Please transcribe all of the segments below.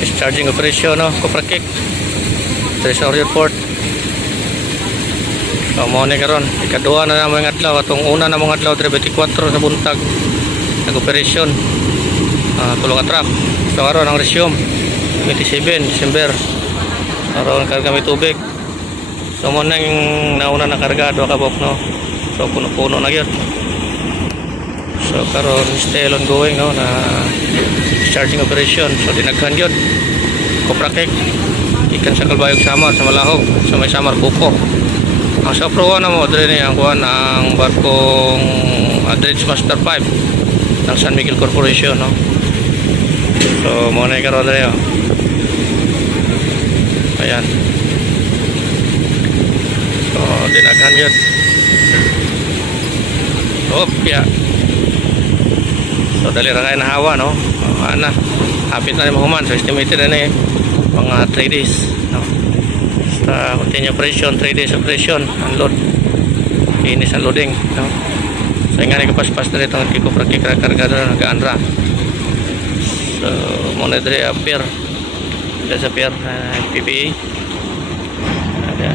Discharging operation, no? Copra kick. Treasury Port. So mo ni karon, ikaduha na namang adlaw atong una namang adlaw 24 sa buntag. Nag-operasyon. Tulong ka truck. So karon ang resume 27 December. Karon karga may tubig. So mo nang nauna na kargado kabok, no. So puno-puno na gyud. So karon still ongoing, no, na discharging operation. So dinaghan gyud. Copra kick. Ikan sa Kalbayog Samar sa Malahog, sa may Samar Buko. Ang sa proa na mo dre ni ang kuan ang barkong Dredge Master 5 ng San Miguel Corporation, no. So mo na karon dre, oh. Ayan. So dinaghan yun. Hop, ya. So dali ra kay nahawa, no. Ana. Hapit na ni mahuman. So estimated na ni mga 3 days, no. Sa continue operation, 3 days operation, unload. Finish unloading, no. So nga ni kapaspas na itong Copra kick karga na nag-anra. So muna dre appear. Sa pier PPA. Ada.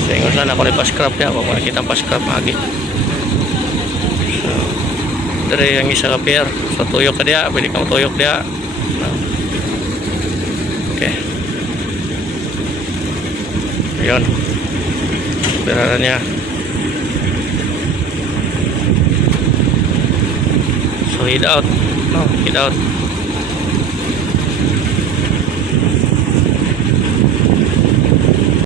So ingon sana ako ni pa-scrap ya, kung makita pa-scrap lagi. So dre ang isa ka pier. So tuyok ka dia, pwede kang tuyok dia. Okay. Ayun. Pera niya. So head out. No, head out.